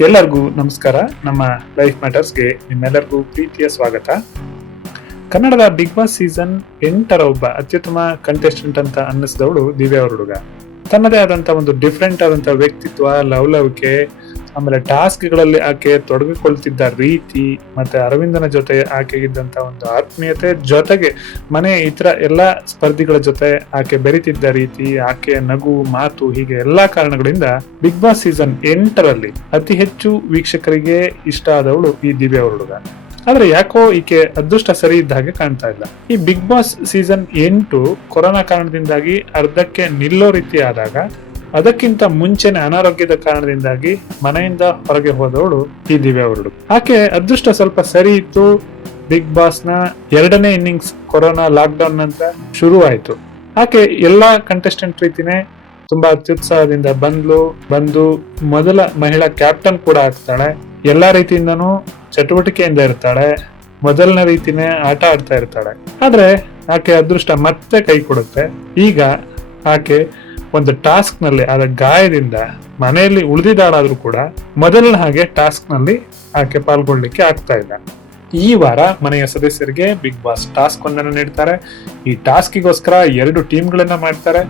ಎಲ್ಲರಿಗೂ ನಮಸ್ಕಾರ. ನಮ್ಮ ಲೈಫ್ ಮ್ಯಾಟರ್ಸ್ಗೆ ನಿಮ್ಮೆಲ್ಲರಿಗೂ ಪ್ರೀತಿಯ ಸ್ವಾಗತ. ಕನ್ನಡದ ಬಿಗ್ ಬಾಸ್ ಸೀಸನ್ 8ರ ಒಬ್ಬ ಅತ್ಯುತ್ತಮ ಕಂಟೆಸ್ಟೆಂಟ್ ಅಂತ ಅನ್ನಿಸಿದವಳು ದಿವ್ಯಾ ಹುಡುಗ. ತನ್ನದೇ ಆದಂತ ಒಂದು ಡಿಫ್ರೆಂಟ್ ಆದಂತ ವ್ಯಕ್ತಿತ್ವ, ಲವಲವಿಕೆ, ಆಮೇಲೆ ಟಾಸ್ಕ್ಗಳಲ್ಲಿ ಆಕೆ ತೊಡಗಿಕೊಳ್ತಿದ್ದ ರೀತಿ, ಮತ್ತೆ ಅರವಿಂದನ ಜೊತೆ ಆಕೆಗಿದ್ದಂತ ಒಂದು ಆತ್ಮೀಯತೆ, ಜೊತೆಗೆ ಮನೆ ಇತರ ಎಲ್ಲಾ ಸ್ಪರ್ಧಿಗಳ ಜೊತೆ ಆಕೆ ಬೆರಿತಿದ್ದ ರೀತಿ, ಆಕೆಯ ನಗು, ಮಾತು, ಹೀಗೆ ಎಲ್ಲಾ ಕಾರಣಗಳಿಂದ ಬಿಗ್ ಬಾಸ್ ಸೀಸನ್ 8ರಲ್ಲಿ ಅತಿ ಹೆಚ್ಚು ವೀಕ್ಷಕರಿಗೆ ಇಷ್ಟ ಆದವಳು ಈ ದಿವ್ಯಾ ಹುಡುಗ. ಆದ್ರೆ ಯಾಕೋ ಈಕೆ ಅದೃಷ್ಟ ಸರಿ ಇದ್ದ ಹಾಗೆ ಕಾಣ್ತಾ ಇಲ್ಲ. ಈ ಬಿಗ್ ಬಾಸ್ ಸೀಸನ್ 8 ಕೊರೋನಾ ಕಾರಣದಿಂದಾಗಿ ಅರ್ಧಕ್ಕೆ ನಿಲ್ಲೋ ರೀತಿ ಆದಾಗ, ಅದಕ್ಕಿಂತ ಮುಂಚೆನೆ ಅನಾರೋಗ್ಯದ ಕಾರಣದಿಂದಾಗಿ ಮನೆಯಿಂದ ಹೊರಗೆ ಹೋದವಳು ಈ ದಿವ್ಯಾ ಹುಡುಗ. ಆಕೆ ಅದೃಷ್ಟ ಸ್ವಲ್ಪ ಸರಿ ಇತ್ತು. ಬಿಗ್ ಬಾಸ್ ನ 2ನೇ ಇನ್ನಿಂಗ್ಸ್ ಕೊರೋನಾ ಲಾಕ್ಡೌನ್ ನಂತರ ಶುರು ಆಯ್ತು. ಆಕೆ ಎಲ್ಲಾ ಕಂಟೆಸ್ಟೆಂಟ್ ರೀತಿನೇ ತುಂಬಾ ಅತ್ಯುತ್ಸಾಹದಿಂದ ಬಂದು ಮೊದಲ ಮಹಿಳಾ ಕ್ಯಾಪ್ಟನ್ ಕೂಡ ಆಗ್ತಾಳೆ. ಎಲ್ಲಾ ರೀತಿಯಿಂದನೂ ಚಟುವಟಿಕೆಯಿಂದ ಇರ್ತಾಳೆ. ಮೊದಲನೇ ರೀತಿನೇ ಆಟ ಆಡ್ತಾ ಇರ್ತಾಳೆ. ಆದ್ರೆ ಆಕೆ ಅದೃಷ್ಟ ಮತ್ತೆ ಕೈ ಕೊಡುತ್ತೆ. ಈಗ ಆಕೆ ಒಂದು ಟಾಸ್ಕ್ ನಲ್ಲಿ ಆದ ಗಾಯದಿಂದ ಮನೆಯಲ್ಲಿ ಉಳಿದಿದ್ದಾಳಾದ್ರೂ ಕೂಡ ಮೊದಲನ ಹಾಗೆ ಟಾಸ್ಕ್ ನಲ್ಲಿ ಆಕೆ ಪಾಲ್ಗೊಳ್ಳಿಕ್ಕೆ ಆಗ್ತಾ ಇಲ್ಲ. ಈ ವಾರ ಮನೆಯ ಸದಸ್ಯರಿಗೆ ಬಿಗ್ ಬಾಸ್ ಟಾಸ್ಕ್ ಒಂದನ್ನು ನೀಡ್ತಾರೆ. ಈ ಟಾಸ್ಕಿಗೋಸ್ಕರ 2 ಟೀಮ್ಗಳನ್ನ ಮಾಡ್ತಾರೆ.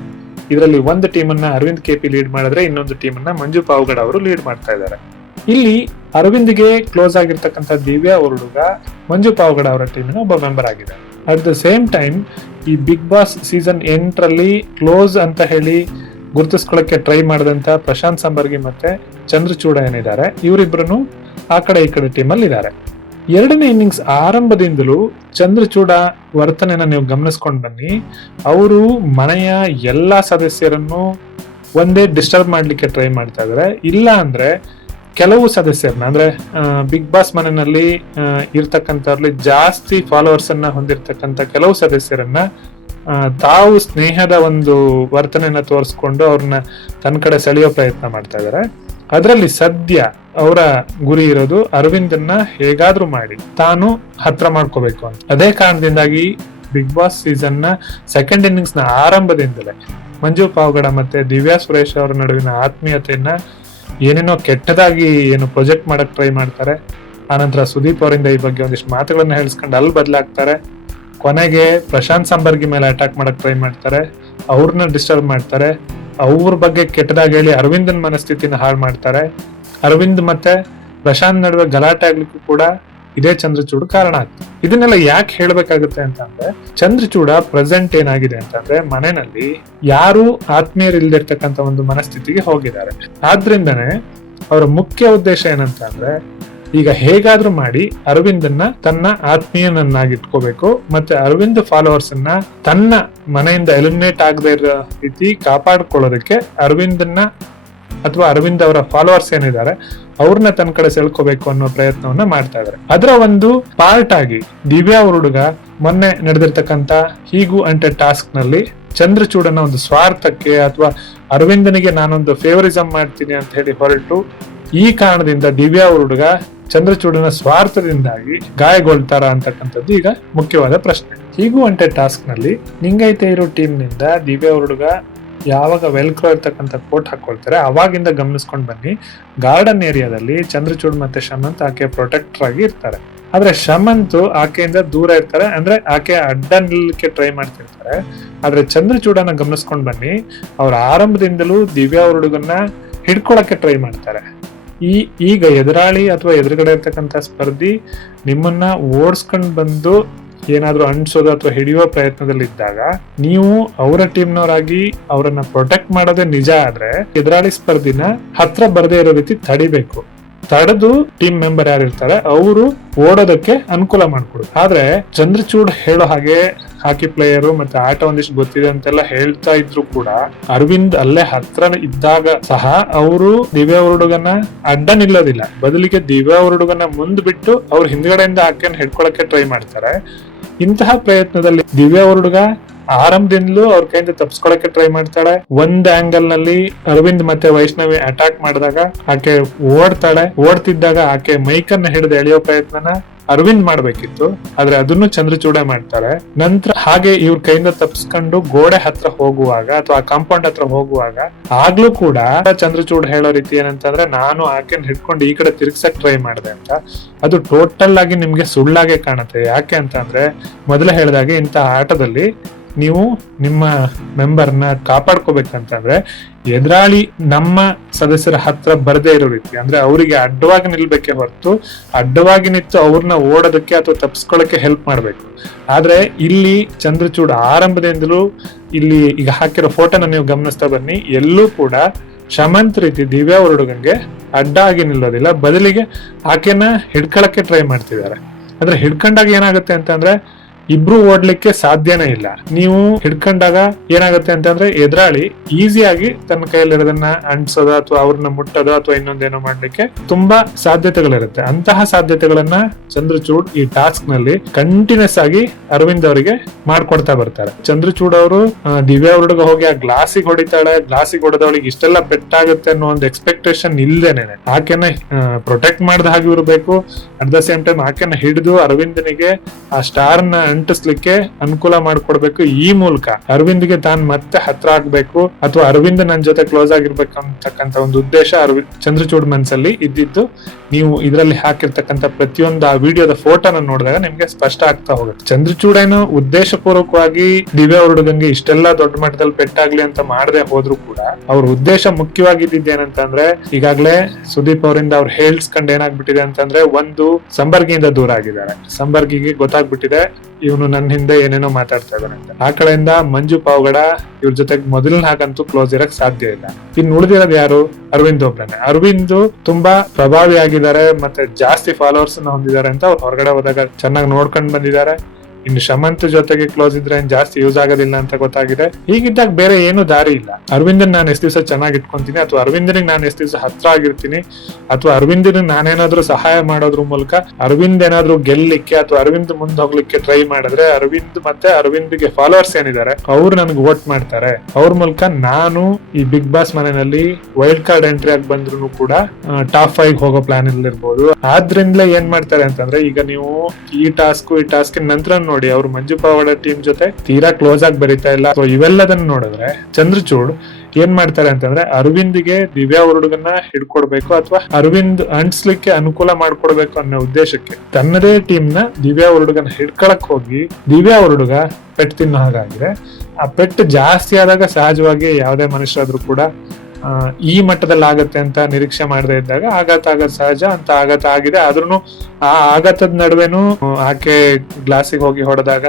ಇದರಲ್ಲಿ ಒಂದು ಟೀಮ್ ಅನ್ನ ಅರವಿಂದ್ ಕೆಪಿ ಲೀಡ್ ಮಾಡಿದ್ರೆ, ಇನ್ನೊಂದು ಟೀಮ್ ಅನ್ನ ಮಂಜು ಪಾವಗಡ ಅವರು ಲೀಡ್ ಮಾಡ್ತಾ ಇದ್ದಾರೆ. ಇಲ್ಲಿ ಅರವಿಂದ್ಗೆ ಕ್ಲೋಸ್ ಆಗಿರ್ತಕ್ಕಂಥ ದಿವ್ಯಾ ಹುಡುಗ ಮಂಜು ಪಾವಗಡ ಅವರ ಟೀಮಿನ ಒಬ್ಬ ಮೆಂಬರ್ ಆಗಿದೆ. ಅಟ್ ದ ಸೇಮ್ ಟೈಮ್ ಈ ಬಿಗ್ ಬಾಸ್ ಸೀಸನ್ 8ರಲ್ಲಿ ಕ್ಲೋಸ್ ಅಂತ ಹೇಳಿ ಗುರುತಿಸ್ಕೊಳ್ಳಕ್ಕೆ ಟ್ರೈ ಮಾಡಿದಂತ ಪ್ರಶಾಂತ್ ಸಂಬರ್ಗಿ ಮತ್ತೆ ಚಂದ್ರಚೂಡ ಏನಿದ್ದಾರೆ, ಇವರಿಬ್ರು ಆ ಕಡೆ ಈ ಕಡೆ ಟೀಮ್ ಅಲ್ಲಿ ಇದ್ದಾರೆ. 2ನೇ ಇನ್ನಿಂಗ್ಸ್ ಆರಂಭದಿಂದಲೂ ಚಂದ್ರಚೂಡ ವರ್ತನೆನ ನೀವು ಗಮನಿಸ್ಕೊಂಡು ಬನ್ನಿ. ಅವರು ಮನೆಯ ಎಲ್ಲಾ ಸದಸ್ಯರನ್ನು ಒಂದೇ ಡಿಸ್ಟರ್ಬ್ ಮಾಡ್ಲಿಕ್ಕೆ ಟ್ರೈ ಮಾಡ್ತಾ ಇದಾರೆ. ಇಲ್ಲ ಅಂದ್ರೆ ಕೆಲವು ಸದಸ್ಯರನ್ನ, ಅಂದ್ರೆ ಬಿಗ್ ಬಾಸ್ ಮನೆಯಲ್ಲಿ ಇರ್ತಕ್ಕಂಥವ್ರಲ್ಲಿ ಜಾಸ್ತಿ ಫಾಲೋವರ್ಸ್ ಅನ್ನ ಹೊಂದಿರತಕ್ಕಂತ ಕೆಲವು ಸದಸ್ಯರನ್ನ ತಾವು ಸ್ನೇಹದ ಒಂದು ವರ್ತನೆಯನ್ನ ತೋರಿಸ್ಕೊಂಡು ಅವ್ರನ್ನ ತನ್ನ ಕಡೆ ಸೆಳೆಯೋ ಪ್ರಯತ್ನ ಮಾಡ್ತಾ ಇದಾರೆ. ಅದರಲ್ಲಿ ಸದ್ಯ ಅವರ ಗುರಿ ಇರೋದು ಅರವಿಂದನ್ನ ಹೇಗಾದ್ರೂ ಮಾಡಿ ತಾನು ಹತ್ರ ಮಾಡ್ಕೋಬೇಕು ಅಂತ. ಅದೇ ಕಾರಣದಿಂದಾಗಿ ಬಿಗ್ ಬಾಸ್ ಸೀಸನ್ ನ 2nd ಇನ್ನಿಂಗ್ಸ್ ನ ಆರಂಭದಿಂದಲೇ ಮಂಜು ಪಾವಗಡ ಮತ್ತೆ ದಿವ್ಯಾ ಸುರೇಶ್ ಅವರ ನಡುವಿನ ಆತ್ಮೀಯತೆಯನ್ನ ಏನೇನೋ ಕೆಟ್ಟದಾಗಿ ಪ್ರೊಜೆಕ್ಟ್ ಮಾಡಕ್ ಟ್ರೈ ಮಾಡ್ತಾರೆ. ಆನಂತರ ಸುದೀಪ್ ಅವರಿಂದ ಈ ಬಗ್ಗೆ ಒಂದಿಷ್ಟು ಮಾತುಗಳನ್ನ ಹೇಳಿಸ್ಕೊಂಡು ಅಲ್ಲಿ ಬದಲಾಗ್ತಾರೆ. ಕೊನೆಗೆ ಪ್ರಶಾಂತ್ ಸಂಬರ್ಗಿ ಮೇಲೆ ಅಟ್ಯಾಕ್ ಮಾಡಕ್ ಟ್ರೈ ಮಾಡ್ತಾರೆ. ಅವ್ರನ್ನ ಡಿಸ್ಟರ್ಬ್ ಮಾಡ್ತಾರೆ. ಅವ್ರ ಬಗ್ಗೆ ಕೆಟ್ಟದಾಗಿ ಹೇಳಿ ಅರವಿಂದನ್ ಮನಸ್ಥಿತಿನ ಹಾಳು ಮಾಡ್ತಾರೆ. ಅರವಿಂದ್ ಮತ್ತೆ ಪ್ರಶಾಂತ್ ನಡುವೆ ಗಲಾಟೆ ಆಗ್ಲಿಕ್ಕೂ ಕೂಡ ಇದೇ ಚಂದ್ರಚೂಡ್ ಕಾರಣ ಆಗ್ತದೆ. ಇದನ್ನೆಲ್ಲ ಯಾಕೆ ಹೇಳ್ಬೇಕಾಗುತ್ತೆ ಅಂತಂದ್ರೆ, ಚಂದ್ರಚೂಡ ಪ್ರೆಸೆಂಟ್ ಏನಾಗಿದೆ ಅಂತಂದ್ರೆ ಮನೆಯಲ್ಲಿ ಯಾರು ಆತ್ಮೀಯರಿಲ್ದಿರ್ತಕ್ಕಂಥ ಒಂದು ಮನಸ್ಥಿತಿಗೆ ಹೋಗಿದ್ದಾರೆ. ಆದ್ರಿಂದನೇ ಅವರ ಮುಖ್ಯ ಉದ್ದೇಶ ಏನಂತ ಅಂದ್ರೆ, ಈಗ ಹೇಗಾದ್ರೂ ಮಾಡಿ ಅರವಿಂದನ್ನ ತನ್ನ ಆತ್ಮೀಯನನ್ನಾಗಿ ಇಟ್ಕೋಬೇಕು, ಮತ್ತೆ ಅರವಿಂದ್ ಫಾಲೋವರ್ಸ್ ಅನ್ನ ತನ್ನ ಮನೆಯಿಂದ ಎಲಿಮಿನೇಟ್ ಆಗದೆ ಇರೋ ರೀತಿ ಕಾಪಾಡ್ಕೊಳ್ಳೋದಕ್ಕೆ ಅರವಿಂದನ್ನ ಅಥವಾ ಅರವಿಂದ್ ಅವರ ಫಾಲೋವರ್ಸ್ ಏನಿದ್ದಾರೆ ಅವ್ರನ್ನ ತನ್ನ ಕಡೆ ಸೆಳ್ಕೋಬೇಕು ಅನ್ನೋ ಪ್ರಯತ್ನವನ್ನ ಮಾಡ್ತಾ ಇದ್ದಾರೆ. ಅದರ ಒಂದು ಪಾರ್ಟ್ ಆಗಿ ದಿವ್ಯಾ ಹುಡುಗ ಮೊನ್ನೆ ನಡೆದಿರ್ತಕ್ಕಂತ ಹೀಗೂ ಅಂಟೆ ಟಾಸ್ಕ್ ನಲ್ಲಿ ಚಂದ್ರಚೂಡನ ಒಂದು ಸ್ವಾರ್ಥಕ್ಕೆ ಅಥವಾ ಅರವಿಂದನಿಗೆ ನಾನೊಂದು ಫೇವರಿಸಂ ಮಾಡ್ತೀನಿ ಅಂತ ಹೇಳಿ ಹೊರಟು, ಈ ಕಾರಣದಿಂದ ದಿವ್ಯಾ ಹುಡುಗ ಚಂದ್ರಚೂಡನ ಸ್ವಾರ್ಥದಿಂದಾಗಿ ಗಾಯಗೊಳ್ತಾರ ಅಂತಕ್ಕಂಥದ್ದು ಈಗ ಮುಖ್ಯವಾದ ಪ್ರಶ್ನೆ. ಹೀಗೂ ಅಂಟೆ ಟಾಸ್ಕ್ ನಲ್ಲಿ ನಿಂಗೈತೆ ಇರೋ ಟೀಮ್ ನಿಂದ ದಿವ್ಯಾ ಹುಡುಗ ಯಾವಾಗ ವೆಲ್ಕ್ರೋ ಇರ್ತಕ್ಕಂಥ ಕೋಟ್ ಹಾಕೊಳ್ತಾರೆ ಅವಾಗಿಂದ ಗಮನಿಸ್ಕೊಂಡ್ ಬನ್ನಿ. ಗಾರ್ಡನ್ ಏರಿಯಾದಲ್ಲಿ ಚಂದ್ರಚೂಡ್ ಮತ್ತೆ ಶಮಂತ್ ಆಕೆ ಪ್ರೊಟೆಕ್ಟರ್ ಆಗಿ ಇರ್ತಾರೆ. ಆದ್ರೆ ಶಮಂತ್ ಆಕೆಯಿಂದ ದೂರ ಇರ್ತಾರೆ, ಅಂದ್ರೆ ಆಕೆ ಅಡ್ಡ ನಿಲ್ಲಕ್ಕೆ ಟ್ರೈ ಮಾಡ್ತಿರ್ತಾರೆ. ಆದ್ರೆ ಚಂದ್ರಚೂಡನ ಗಮನಿಸ್ಕೊಂಡ್ ಬನ್ನಿ, ಅವ್ರ ಆರಂಭದಿಂದಲೂ ದಿವ್ಯಾ ಹುಡುಗನ್ನ ಹಿಡ್ಕೊಳಕ್ಕೆ ಟ್ರೈ ಮಾಡ್ತಾರೆ. ಈಗ ಎದುರಾಳಿ ಅಥವಾ ಎದುರುಗಡೆ ಇರ್ತಕ್ಕಂಥ ಸ್ಪರ್ಧಿ ನಿಮ್ಮನ್ನ ಓಡಿಸ್ಕೊಂಡ್ ಬಂದು ಏನಾದ್ರೂ ಅನ್ಸೋದು ಅಥವಾ ಹಿಡಿಯುವ ಪ್ರಯತ್ನದಲ್ಲಿದ್ದಾಗ ನೀವು ಅವರ ಟೀಮ್ನವರಾಗಿ ಅವರನ್ನ ಪ್ರೊಟೆಕ್ಟ್ ಮಾಡೋದೇ ನಿಜ ಆದ್ರೆ ಎದುರಾಳಿ ಸ್ಪರ್ಧಿನ ಹತ್ರ ಬರದೇ ಇರೋ ರೀತಿ ತಡಿಬೇಕು. ತಡೆದು ಟೀಮ್ ಮೆಂಬರ್ ಯಾರಿರ್ತಾರೆ ಅವರು ಓಡೋದಕ್ಕೆ ಅನುಕೂಲ ಮಾಡ್ಕೊಡು. ಆದ್ರೆ ಚಂದ್ರಚೂಡ್ ಹೇಳೋ ಹಾಗೆ ಹಾಕಿ ಪ್ಲೇಯರು ಮತ್ತೆ ಆಟ ಒಂದಿಷ್ಟು ಗೊತ್ತಿದೆ ಅಂತೆಲ್ಲ ಹೇಳ್ತಾ ಇದ್ರು ಕೂಡ ಅರವಿಂದ್ ಅಲ್ಲೇ ಹತ್ರ ಇದ್ದಾಗ ಸಹ ಅವರು ದಿವ್ಯಾ ಹುಡುಗನ ಅಡ್ಡ ನಿಲ್ಲೋದಿಲ್ಲ. ಬದಲಿಗೆ ದಿವ್ಯಾ ಹುಡುಗನ ಮುಂದ್ ಬಿಟ್ಟು ಅವ್ರ ಹಿಂದ್ಗಡೆಯಿಂದ ಆಕೆಯನ್ನು ಹಿಡ್ಕೊಳಕ್ಕೆ ಟ್ರೈ ಮಾಡ್ತಾರೆ. ಇಂತಹ ಪ್ರಯತ್ನದಲ್ಲಿ ದಿವ್ಯಾ ಹುಡುಗ ಆರಂಭದಿಂದಲೂ ಅವ್ರ ಕೈಯಿಂದ ತಪ್ಸ್ಕೊಳಕ್ಕೆ ಟ್ರೈ ಮಾಡ್ತಾಳೆ. ಒಂದ್ ಆಂಗಲ್ ನಲ್ಲಿ ಅರವಿಂದ್ ಮತ್ತೆ ವೈಷ್ಣವಿ ಅಟ್ಯಾಕ್ ಮಾಡಿದಾಗ ಆಕೆ ಓಡ್ತಾಳೆ. ಓಡ್ತಿದ್ದಾಗ ಆಕೆ ಮೈಕನ್ನ ಹಿಡಿದು ಎಳೆಯೋ ಪ್ರಯತ್ನನ ಅರವಿಂದ್ ಮಾಡ್ಬೇಕಿತ್ತು, ಆದ್ರೆ ಅದನ್ನು ಚಂದ್ರಚೂಡ ಮಾಡ್ತಾರೆ. ನಂತರ ಹಾಗೆ ಇವ್ರ ಕೈಯಿಂದ ತಪ್ಸ್ಕೊಂಡು ಗೋಡೆ ಹತ್ರ ಹೋಗುವಾಗ ಅಥವಾ ಕಾಂಪೌಂಡ್ ಹತ್ರ ಹೋಗುವಾಗ ಆಗ್ಲೂ ಕೂಡ ಚಂದ್ರಚೂಡ್ ಹೇಳೋ ರೀತಿ ಏನಂತಂದ್ರೆ, ನಾನು ಆಕೆನ್ ಹಿಡ್ಕೊಂಡು ಈ ಕಡೆ ತಿರ್ಗ್ಸಕ್ ಟ್ರೈ ಮಾಡಿದೆ ಅಂತ. ಅದು ಟೋಟಲ್ ಆಗಿ ನಿಮ್ಗೆ ಸುಳ್ಳಾಗೆ ಕಾಣುತ್ತೆ. ಯಾಕೆ ಅಂತ ಅಂದ್ರೆ, ಮೊದಲೇ ಹೇಳಿದಾಗೆ ಇಂತಹ ಆಟದಲ್ಲಿ ನೀವು ನಿಮ್ಮ ಮೆಂಬರ್ನ ಕಾಪಾಡ್ಕೋಬೇಕಂತಂದ್ರೆ ಎದುರಾಳಿ ನಮ್ಮ ಸದಸ್ಯರ ಹತ್ರ ಬರದೇ ಇರೋ ರೀತಿ, ಅಂದ್ರೆ ಅವರಿಗೆ ಅಡ್ಡವಾಗಿ ನಿಲ್ಬೇಕೆ ಹೊರತು ಅಡ್ಡವಾಗಿ ನಿಂತು ಅವ್ರನ್ನ ಓಡೋದಕ್ಕೆ ಅಥವಾ ತಪ್ಪಿಸ್ಕೊಳ್ಳಕ್ಕೆ ಹೆಲ್ಪ್ ಮಾಡ್ಬೇಕು. ಆದ್ರೆ ಇಲ್ಲಿ ಚಂದ್ರಚೂಡ್ ಆರಂಭದಿಂದಲೂ ಇಲ್ಲಿ ಈಗ ಹಾಕಿರೋ ಫೋಟೋನ ನೀವು ಗಮನಿಸ್ತಾ ಬನ್ನಿ, ಎಲ್ಲೂ ಕೂಡ ಶಮಂತ್ ರೀತಿ ದಿವ್ಯಾ ಹುಡುಗಂಗೆ ಅಡ್ಡ ಆಗಿ ನಿಲ್ಲೋದಿಲ್ಲ, ಬದಲಿಗೆ ಆಕೆನ ಹಿಡ್ಕೊಳಕ್ಕೆ ಟ್ರೈ ಮಾಡ್ತಿದ್ದಾರೆ. ಅಂದ್ರೆ ಹಿಡ್ಕೊಂಡಾಗ ಏನಾಗುತ್ತೆ ಅಂತಂದ್ರೆ ಇಬ್ರು ಓಡ್ಲಿಕ್ಕೆ ಸಾಧ್ಯನೇ ಇಲ್ಲ. ನೀವು ಹಿಡ್ಕೊಂಡಾಗ ಏನಾಗುತ್ತೆ ಅಂತಂದ್ರೆ ಎದುರಾಳಿ ಈಸಿಯಾಗಿ ತನ್ನ ಕೈಯಲ್ಲಿರೋದನ್ನ ಅಂಟಿಸೋದು ಅಥವಾ ಅವ್ರನ್ನ ಮುಟ್ಟೋದು ಅಥವಾ ಇನ್ನೊಂದೇನೋ ಮಾಡ್ಲಿಕ್ಕೆ ತುಂಬಾ ಸಾಧ್ಯತೆಗಳಿರುತ್ತೆ. ಅಂತಹ ಸಾಧ್ಯತೆಗಳನ್ನ ಚಂದ್ರಚೂಡ್ ಈ ಟಾಸ್ಕ್ ನಲ್ಲಿ ಕಂಟಿನ್ಯೂಸ್ ಆಗಿ ಅರವಿಂದ್ ಅವರಿಗೆ ಮಾಡ್ಕೊಡ್ತಾ ಬರ್ತಾರೆ. ಚಂದ್ರಚೂಡ್ ಅವರು ದಿವ್ಯಾ ಹುಡುಗ ಹೋಗಿ ಆ ಗ್ಲಾಸಿಗೆ ಹೊಡಿತಾಳೆ, ಗ್ಲಾಸಿಗೆ ಹೊಡೆದವಳಿಗೆ ಇಷ್ಟೆಲ್ಲ ಪೆಟ್ಟಾಗುತ್ತೆ ಅನ್ನೋ ಒಂದು ಎಕ್ಸ್ಪೆಕ್ಟೇಷನ್ ಇಲ್ದೇನೆ ಆಕೆನ ಪ್ರೊಟೆಕ್ಟ್ ಮಾಡ್ದ ಹಾಗೆ ಇರಬೇಕು. ಅಟ್ ದ ಸೇಮ್ ಟೈಮ್ ಆಕೆನ ಹಿಡಿದು ಅರವಿಂದನಿಗೆ ಆ ಸ್ಟಾರ್ ನ ಅಂಟಿಸ್ಲಿಕ್ಕೆ ಅನುಕೂಲ ಮಾಡ್ಕೊಡ್ಬೇಕು. ಈ ಮೂಲಕ ಅರವಿಂದ್ಗೆ ತಾನ್ ಮತ್ತೆ ಹತ್ರ ಆಗ್ಬೇಕು ಅಥವಾ ಅರವಿಂದ್ ನನ್ನ ಜೊತೆ ಕ್ಲೋಸ್ ಆಗಿರ್ಬೇಕು ಅಂತಕ್ಕಂತ ಒಂದು ಉದ್ದೇಶ ಚಂದ್ರಚೂಡ್ ಮನ್ಸಲ್ಲಿ ಇದ್ದಿದ್ದು ನೀವು ಇದರಲ್ಲಿ ಹಾಕಿರ್ತಕ್ಕಂಥ ಪ್ರತಿಯೊಂದು ಆ ವಿಡಿಯೋದ ಫೋಟೋನ ನೋಡಿದಾಗ ನಿಮ್ಗೆ ಸ್ಪಷ್ಟ ಆಗ್ತಾ ಹೋಗುತ್ತೆ. ಚಂದ್ರಚೂಡ್ ಏನು ಉದ್ದೇಶ ಪೂರ್ವಕವಾಗಿ ದಿವ್ಯಾ ಹುಡುಗಂಗೆ ಇಷ್ಟೆಲ್ಲಾ ದೊಡ್ಡ ಮಟ್ಟದಲ್ಲಿ ಪೆಟ್ಟಾಗ್ಲಿ ಅಂತ ಮಾಡದೆ ಹೋದ್ರು ಕೂಡ ಅವ್ರ ಉದ್ದೇಶ ಮುಖ್ಯವಾಗಿದ್ದೇನಂತಂದ್ರೆ, ಈಗಾಗ್ಲೇ ಸುದೀಪ್ ಅವರಿಂದ ಅವ್ರು ಹೇಳ್ಸ್ಕೊಂಡ್ ಏನಾಗ್ಬಿಟ್ಟಿದೆ ಅಂತಂದ್ರೆ, ಒಂದು ಸಂಬರ್ಗಿಯಿಂದ ದೂರ ಆಗಿದ್ದಾರೆ. ಸಂಬರ್ಗಿಗೆ ಗೊತ್ತಾಗ್ಬಿಟ್ಟಿದೆ ಇವನು ನನ್ನ ಹಿಂದೆ ಏನೇನೋ ಮಾತಾಡ್ತಾ ಇದ್ದಾನೆ ಅಂತ. ಆ ಕಡೆಯಿಂದ ಮಂಜು ಪಾವಗಡ ಇವ್ರ ಜೊತೆಗೆ ಮೊದಲಿನ ಹಾಗಂತೂ ಕ್ಲೋಸ್ ಇರಕ್ ಸಾಧ್ಯ ಇಲ್ಲ. ಇನ್ನು ಉಳಿದಿರೋದು ಯಾರು? ಅರವಿಂದ್ ಒಬ್ರನೆ. ಅರವಿಂದ್ ತುಂಬಾ ಪ್ರಭಾವಿ ಆಗಿದ್ದಾರೆ ಮತ್ತೆ ಜಾಸ್ತಿ ಫಾಲೋವರ್ಸ್ ಹೊಂದಿದ್ದಾರೆ ಅಂತ ಅವ್ರು ಹೊರಗಡೆ ಹೋದಾಗ ಚೆನ್ನಾಗಿ ನೋಡ್ಕೊಂಡ್ ಬಂದಿದ್ದಾರೆ. ಇನ್ನು ಶಮಂತ್ ಜೊತೆಗೆ ಕ್ಲೋಸ್ ಇದ್ರೆ ಜಾಸ್ತಿ ಯೂಸ್ ಆಗೋದಿಲ್ಲ ಅಂತ ಗೊತ್ತಾಗಿದೆ. ಹೀಗಿದ್ದಾಗ ಬೇರೆ ಏನು ದಾರಿ ಇಲ್ಲ. ಅರವಿಂದನ್ ನಾನು ಎಷ್ಟು ದಿವಸ ಚೆನ್ನಾಗಿ ಇಟ್ಕೊಂತೀನಿ ಅಥವಾ ಅರವಿಂದನಿಗೆ ನಾನು ಎಷ್ಟು ದಿವಸ ಹತ್ರ ಆಗಿರ್ತೀನಿ ಅಥವಾ ಅರವಿಂದನಿಗೆ ನಾನೇನಾದ್ರೂ ಸಹಾಯ ಮಾಡೋದ್ರ ಮೂಲಕ ಅರವಿಂದ್ ಏನಾದ್ರೂ ಗೆಲ್ಲಿಕ್ಕೆ ಅಥವಾ ಅರವಿಂದ್ ಮುಂದೆ ಹೋಗ್ಲಿಕ್ಕೆ ಟ್ರೈ ಮಾಡಿದ್ರೆ ಅರವಿಂದ್ ಮತ್ತೆ ಅರವಿಂದ್ಗೆ ಫಾಲೋವರ್ಸ್ ಏನಿದ್ದಾರೆ ಅವ್ರು ನನಗೆ ವೋಟ್ ಮಾಡ್ತಾರೆ. ಅವ್ರ ಮೂಲಕ ನಾನು ಈ ಬಿಗ್ ಬಾಸ್ ಮನೆಯಲ್ಲಿ ವೈಲ್ಡ್ ಕಾರ್ಡ್ ಎಂಟ್ರಿ ಆಗಿ ಬಂದ್ರು ಕೂಡ ಟಾಪ್ 5 ಹೋಗೋ ಪ್ಲಾನ್ ಇರ್ಬೋದು. ಆದ್ರಿಂದಲೇ ಏನ್ ಮಾಡ್ತಾರೆ ಅಂತಂದ್ರೆ, ಈಗ ನೀವು ಈ ಟಾಸ್ಕ್ ನಂತರ ನೋಡಿ ಅವ್ರು ಮಂಜು ಪಾವಡ ಟೀಮ್ ಜೊತೆ ತೀರಾ ಕ್ಲೋಸ್ ಆಗಿ ಬರೀತಾ ಇಲ್ಲ. ಇವೆಲ್ಲದನ್ನ ನೋಡಿದ್ರೆ ಚಂದ್ರಚೂಡ್ ಏನ್ ಮಾಡ್ತಾರೆ ಅಂತಂದ್ರೆ, ಅರವಿಂದ್ಗೆ ದಿವ್ಯಾ ಹುಡುಗನ್ನ ಹಿಡ್ಕೊಡ್ಬೇಕು ಅಥವಾ ಅರವಿಂದ್ ಅಂಟಿಸ್ಲಿಕ್ಕೆ ಅನುಕೂಲ ಮಾಡ್ಕೊಡ್ಬೇಕು ಅನ್ನೋ ಉದ್ದೇಶಕ್ಕೆ ತನ್ನದೇ ಟೀಮ್ ನ ದಿವ್ಯಾ ಹುಡುಗನ ಹಿಡ್ಕೊಳಕ್ ಹೋಗಿ ದಿವ್ಯಾ ಹುಡುಗ ಪೆಟ್ಟು ತಿನ್ನೋ ಹಾಗಾಗಿದೆ. ಆ ಪೆಟ್ಟು ಜಾಸ್ತಿ ಆದಾಗ ಸಹಜವಾಗಿ ಯಾವುದೇ ಮನುಷ್ಯರಾದ್ರೂ ಕೂಡ ಈ ಮಟ್ಟದಲ್ಲಿ ಆಗತ್ತೆ ಅಂತ ನಿರೀಕ್ಷೆ ಮಾಡದೇ ಇದ್ದಾಗ ಆಘಾತ ಆಗೋದು ಸಹಜ. ಅಂತ ಆಘಾತ ಆಗಿದೆ. ಆದ್ರೂ ಆ ಆಘಾತದ ನಡುವೆನೂ ಆಕೆ ಗ್ಲಾಸಿಗೆ ಹೋಗಿ ಹೊಡೆದಾಗ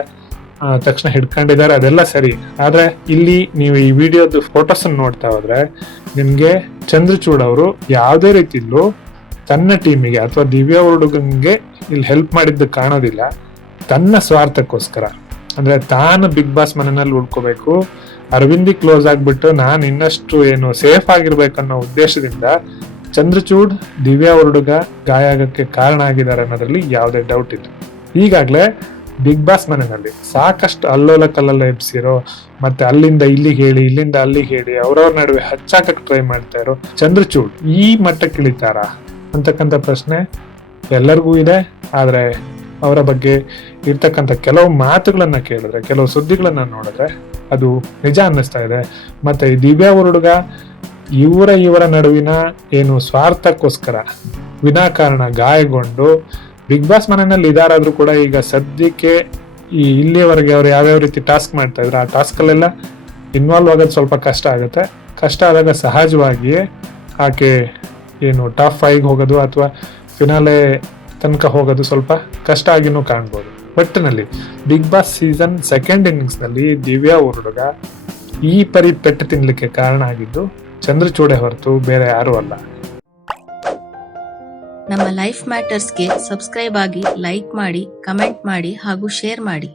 ತಕ್ಷಣ ಹಿಡ್ಕೊಂಡಿದ್ದಾರೆ, ಅದೆಲ್ಲ ಸರಿ. ಆದ್ರೆ ಇಲ್ಲಿ ನೀವು ಈ ವಿಡಿಯೋದ ಫೋಟೋಸ್ ನೋಡ್ತಾ ಹೋದ್ರೆ ನಿಮ್ಗೆ ಚಂದ್ರಚೂಡ್ ಅವರು ಯಾವುದೇ ರೀತಿಯಲ್ಲೂ ತನ್ನ ಟೀಮಿಗೆ ಅಥವಾ ದಿವ್ಯಾ ಹುಡುಗಂಗೆ ಇಲ್ಲಿ ಹೆಲ್ಪ್ ಮಾಡಿದ್ದು ಕಾಣೋದಿಲ್ಲ. ತನ್ನ ಸ್ವಾರ್ಥಕ್ಕೋಸ್ಕರ, ಅಂದ್ರೆ ತಾನು ಬಿಗ್ ಬಾಸ್ ಮನೆಯಲ್ಲಿ ಉಳ್ಕೋಬೇಕು, ಅರವಿಂದಿ ಕ್ಲೋಸ್ ಆಗ್ಬಿಟ್ಟು ನಾನು ಇನ್ನಷ್ಟು ಏನು ಸೇಫ್ ಆಗಿರ್ಬೇಕನ್ನೋ ಉದ್ದೇಶದಿಂದ ಚಂದ್ರಚೂಡ್ ದಿವ್ಯಾ ಹುಡುಗ ಗಾಯ ಆಗಕ್ಕೆ ಕಾರಣ ಆಗಿದ್ದಾರೆ ಅನ್ನೋದ್ರಲ್ಲಿ ಯಾವುದೇ ಡೌಟ್ ಇಲ್ಲ. ಈಗಾಗ್ಲೇ ಬಿಗ್ ಬಾಸ್ ಮನೆಯಲ್ಲಿ ಸಾಕಷ್ಟು ಅಲ್ಲೋಲ ಕಲ್ಲಲ್ಲ ಎಬ್ಸಿರೋ ಮತ್ತೆ ಅಲ್ಲಿಂದ ಇಲ್ಲಿಗೆ ಹೇಳಿ ಇಲ್ಲಿಂದ ಅಲ್ಲಿಗೆ ಹೇಳಿ ಅವ್ರವ್ರ ನಡುವೆ ಹಚ್ಚಾಕಕ್ಕೆ ಟ್ರೈ ಮಾಡ್ತಾ ಇರೋ ಚಂದ್ರಚೂಡ್ ಈ ಮಟ್ಟಕ್ಕೆ ಇಳಿತಾರ ಅಂತಕ್ಕಂಥ ಪ್ರಶ್ನೆ ಎಲ್ಲರಿಗೂ ಇದೆ. ಆದ್ರೆ ಅವರ ಬಗ್ಗೆ ಇರ್ತಕ್ಕಂಥ ಕೆಲವು ಮಾತುಗಳನ್ನ ಕೇಳಿದ್ರೆ, ಕೆಲವು ಸುದ್ದಿಗಳನ್ನ ನೋಡಿದ್ರೆ ಅದು ನಿಜ ಅನ್ನಿಸ್ತಾ ಇದೆ. ಮತ್ತೆ ಈ ದಿವ್ಯಾ ಹುಡುಗ ಇವರ ನಡುವಿನ ಏನು ಸ್ವಾರ್ಥಕ್ಕೋಸ್ಕರ ವಿನಾಕಾರಣ ಗಾಯಗೊಂಡು ಬಿಗ್ ಬಾಸ್ ಮನೆಯಲ್ಲಿ ಇದಾರಾದ್ರೂ ಕೂಡ ಈಗ ಸದ್ಯಕ್ಕೆ ಈ ಇಲ್ಲಿಯವರೆಗೆ ಅವ್ರು ಯಾವ್ಯಾವ ರೀತಿ ಟಾಸ್ಕ್ ಮಾಡ್ತಾ ಇದ್ರು ಆ ಟಾಸ್ಕ್ ಅಲ್ಲೆಲ್ಲ ಇನ್ವಾಲ್ವ್ ಆಗೋದು ಸ್ವಲ್ಪ ಕಷ್ಟ ಆಗುತ್ತೆ. ಕಷ್ಟ ಆದಾಗ ಸಹಜವಾಗಿಯೇ ಆಕೆ ಏನು ಟಾಪ್ 5 ಹೋಗೋದು ಅಥವಾ ಫಿನಾಲೆ ತನಕ ಹೋಗೋದು ಸ್ವಲ್ಪ ಕಷ್ಟ ಆಗಿನೂ ಕಾಣ್ಬೋದು. ಒಟ್ಟಿನಲ್ಲಿ big boss season 2nd innings ನಲ್ಲಿ ದಿವ್ಯಾ ಹುಡುಗ ಈ ಪರಿ ಪೆಟ್ಟು ತಿನ್ಲಿಕ್ಕೆ ಕಾರಣ ಆಗಿದ್ದು ಚಂದ್ರಚೂಡೆ ಹೊರತು ಬೇರೆ ಯಾರು ಅಲ್ಲ. ನಮ್ಮ ಲೈಫ್ ಮ್ಯಾಟರ್ಸ್ಗೆ ಸಬ್ಸ್ಕ್ರೈಬ್ ಆಗಿ, ಲೈಕ್ ಮಾಡಿ, ಕಮೆಂಟ್ ಮಾಡಿ ಹಾಗೂ ಶೇರ್ ಮಾಡಿ.